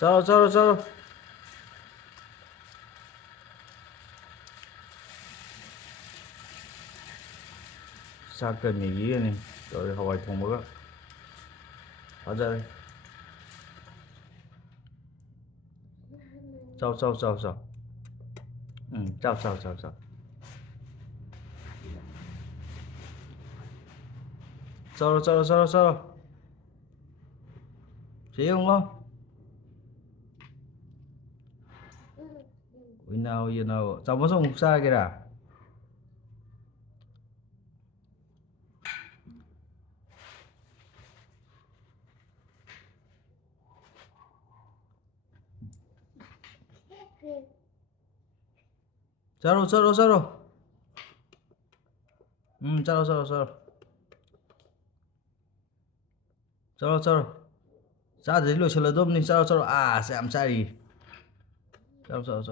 Salah. Sakit ni dia ni. Rồi hỏi phòng bữa. Hóa ra đây. Sao. Sao. Sao. Chị không lo? You know. Sao masuk sa kira? Saru. Saru. Sa jadi lo seledom ni saru. Saya am cari. Saru.